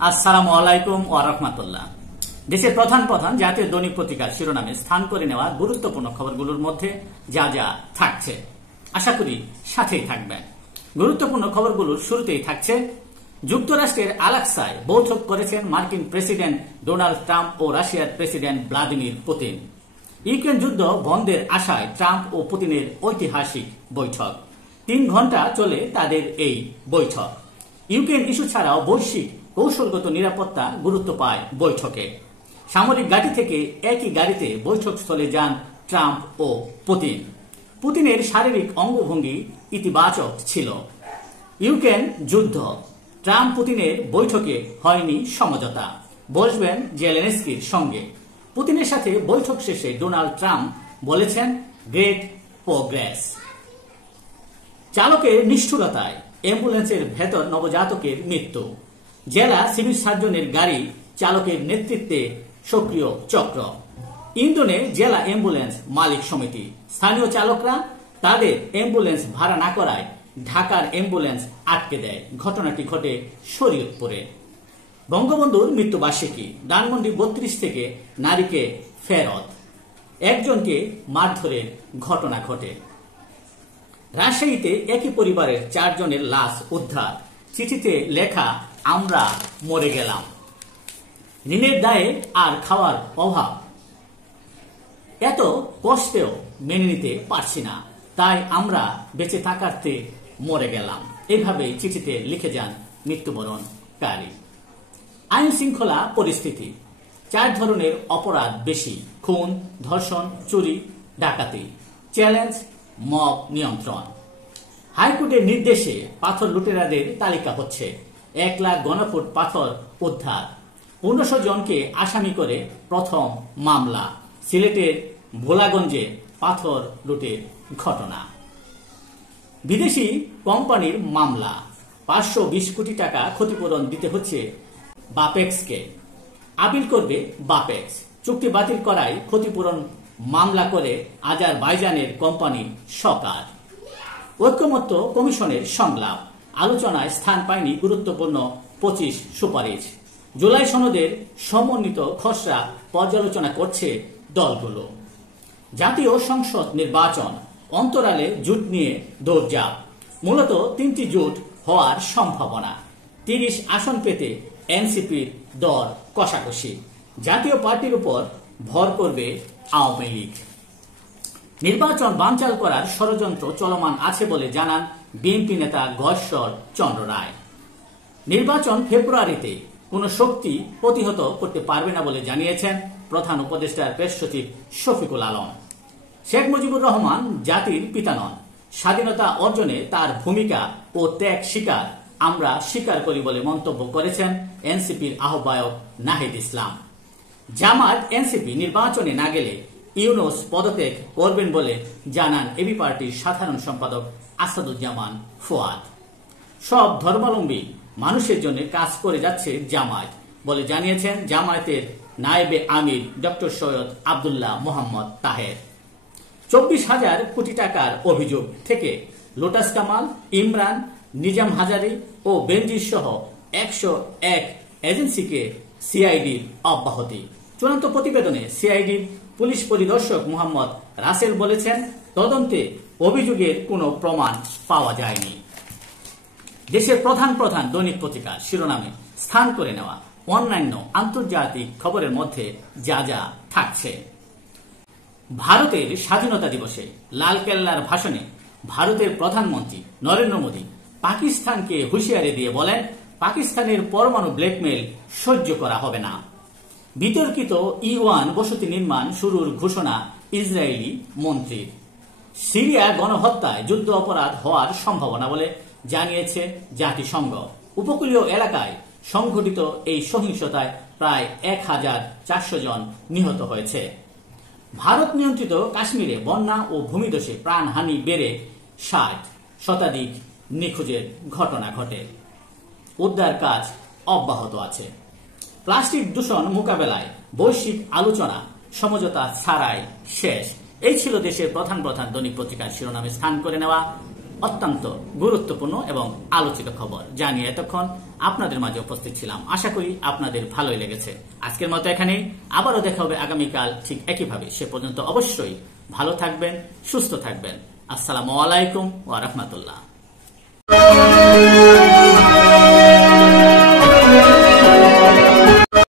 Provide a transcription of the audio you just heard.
আসসালামু আলাইকুম ওয়া রাহমাতুল্লাহ। দেশের প্রধান প্রধান জাতীয় দৈনিক পত্রিকার শিরোনামে স্থান করে নেওয়া গুরুত্বপূর্ণ খবরগুলোর মধ্যে যা যা থাকছে, আশা করি সাথেই থাকবেন। গুরুত্বপূর্ণ খবরগুলোর শুরুতেই থাকছে, যুক্তরাষ্ট্রের আলাস্কায় বৈঠক করেছেন মার্কিন প্রেসিডেন্ট ডোনাল্ড ট্রাম্প ও রাশিয়ার প্রেসিডেন্ট ভ্লাদিমির পুতিন। ইউক্রেন যুদ্ধ বন্ধের আশায় ট্রাম্প ও পুতিনের ঐতিহাসিক বৈঠক। 3 ঘন্টা চলে তাদের এই বৈঠক। ইউক্রেন ইস্যু ছাড়াও বৈশ্বিক কৌশলগত নিরাপত্তা গুরুত্ব পায় বৈঠকে। সামরিক ঘাঁটি থেকে একই গাড়িতে বৈঠকস্থলে যান ট্রাম্প ও পুতিন। পুতিনের শারীরিক অঙ্গভঙ্গি ইতিবাচক ছিল। ইউক্রেন যুদ্ধ, ট্রাম্প পুতিনের বৈঠকে হয়নি সমঝোতা, বসবেন জেলেনস্কির সঙ্গে। পুতিনের সাথে বৈঠক শেষে ডোনাল্ড ট্রাম্প বলেছেন, গ্রেট প্রোগ্রেস। চালকের নিষ্ঠুরতায় অ্যাম্বুলেন্সের ভেতর নবজাতকের মৃত্যু। জেলা সিভিল সার্জনের গাড়ি চালকের নেতৃত্বে সক্রিয় চক্র। ইন্দোনে জেলা অ্যাম্বুলেন্স মালিক সমিতি। স্থানীয় চালকরা তাদের অ্যাম্বুলেন্স ভাড়া না করায় ঢাকার অ্যাম্বুলেন্স আটকে দেয়। ঘটনাটি ঘটে শরীয়তপুরে। বঙ্গবন্ধুর মৃত্যুবার্ষিকী, ধানমন্ডি 32 থেকে নারীকে ফেরত, একজনকে মারধরের ঘটনা ঘটে। রাজশাহীতে একই পরিবারের 4 জনের লাশ উদ্ধার। চিঠিতে লেখা, আমরা মরে গেলাম। ঋণের দায়ে আর খাওয়ার অভাব, এত কষ্টেও মেনে নিতে পারছি না, তাই আমরা বেঁচে থাকাতে মরে গেলাম। এভাবেই চিঠিতে লিখে যান মৃত্যুবরণকারী। আইন শৃঙ্খলা পরিস্থিতি, 4 ধরনের অপরাধ বেশি: খুন, ধর্ষণ, চুরি, ডাকাতি। চ্যালেঞ্জ মব নিয়ন্ত্রণ। হাইকোর্টের নির্দেশে পাথর লুটেরাদের তালিকা হচ্ছে। 1 লাখ ঘনফুট পাথর উদ্ধার। 1500 জনকে আসামি করে প্রথম মামলা। সিলেটের ভোলাগঞ্জে পাথর লুটের ঘটনা। বিদেশি কোম্পানির মামলা, 520 কোটি টাকা ক্ষতিপূরণ দিতে হচ্ছে বাপেক্সকে। আপিল করবে বাপেক্স। চুক্তি বাতিল করায় ক্ষতিপূরণ মামলা করে আজারবাইজানের কোম্পানি সরকার। ঐকমত্য কমিশনের সংলাপ, আলোচনায় স্থান পায়নি গুরুত্বপূর্ণ 25 সুপারিশ। জুলাই সনদের সমন্বিত খসড়া পর্যালোচনা করছে দলগুলো। জাতীয় সংসদ নির্বাচন, অন্তরালে জোট নিয়ে দৌড়ঝাঁপ। মূলত 3টি জোট হওয়ার সম্ভাবনা। 30 আসন পেতে এনসিপির দর কষাকষি। জাতীয় পার্টির উপর ভর করবে আওয়ামী লীগ। নির্বাচন বানচাল করার ষড়যন্ত্র চলমান আছে বলে জানান বিএনপি নেতা গয়েশ্বর চন্দ্র রায়। নির্বাচন ফেব্রুয়ারিতে কোনো শক্তি প্রতিহত করতে পারবে না বলে জানিয়েছেন প্রধান উপদেষ্টার প্রেস সচিব শফিকুল আলম। শেখ মুজিবুর রহমান জাতির পিতা নন। স্বাধীনতা অর্জনে তার ভূমিকা ও ত্যাগ স্বীকার আমরা স্বীকার করি বলে মন্তব্য করেছেন এনসিপির আহ্বায়ক নাহিদ ইসলাম। জামায়াত এনসিপি নির্বাচনে না গেলে ইউনূস পদত্যাগ করবেন বলে জানান এবি পার্টির সাধারণ সম্পাদক আসাদুজ্জামান ফুয়াদ। সব ধর্মাবলম্বী মানুষের জন্য কাজ করে যাচ্ছে জামায়াত বলে জানিয়েছেন জামায়াতের নায়েবে আমির ডক্টর সৈয়দ আব্দুল্লাহ মোহাম্মদ তাহের। 24,000 কোটি টাকার অভিযোগ থেকে লোটাস কামাল, ইমরান, নিজাম হাজারি ও বেনজির সহ 101 এজেন্সিকে সিআইডির অব্যাহতি। চূড়ান্ত প্রতিবেদনে সিআইডির পুলিশ পরিদর্শক মোহাম্মদ রাসেল বলেছেন, তদন্তে অভিযোগের কোনো প্রমাণ পাওয়া যায়নি। দেশের প্রধান প্রধান দৈনিক পত্রিকার শিরোনামে স্থান করে নেওয়া অন্যান্য আন্তর্জাতিক খবরের মধ্যে যা যা থাকছে। ভারতের স্বাধীনতা দিবসে লালকেল্লার ভাষণে ভারতের প্রধানমন্ত্রী নরেন্দ্র মোদী পাকিস্তানকে হুঁশিয়ারি দিয়ে বলেন, পাকিস্তানের পরমাণু ব্ল্যাকমেইল সহ্য করা হবে না। বিতর্কিত E1 বসতি নির্মাণ শুরুর ঘোষণা ইসরায়েলি মন্ত্রীর। সিরিয়া গণহত্যায় যুদ্ধ অপরাধ হওয়ার সম্ভাবনা বলে জানিয়েছে জাতিসংঘ। উপকূলীয় এলাকায় সংঘটিত এই সহিংসতায় প্রায় 1400 জন নিহত হয়েছে। ভারত নিয়ন্ত্রিত কাশ্মীরে বন্যা ও ভূমিধসে প্রাণহানি বেড়ে 60 শতাধিক নিখোঁজের ঘটনা ঘটে। উদ্ধার কাজ অব্যাহত আছে। প্লাস্টিক দূষণ মোকাবেলায় বৈশ্বিক আলোচনা সমঝোতা ছাড়াই শেষ। এই ছিল দেশের প্রধান প্রধান দৈনিক পত্রিকার শিরোনামে স্থান করে নেওয়া অত্যন্ত গুরুত্বপূর্ণ এবং আলোচিত খবর যা নিয়ে এতক্ষণ আপনাদের মাঝে উপস্থিত ছিলাম। আশা করি আপনাদের ভালোই লেগেছে। আজকের মতো এখানেই, আবারও দেখা হবে আগামীকাল ঠিক একইভাবে। সে পর্যন্ত অবশ্যই ভালো থাকবেন, সুস্থ থাকবেন। আসসালামু আলাইকুম ওয়া রাহমাতুল্লাহ।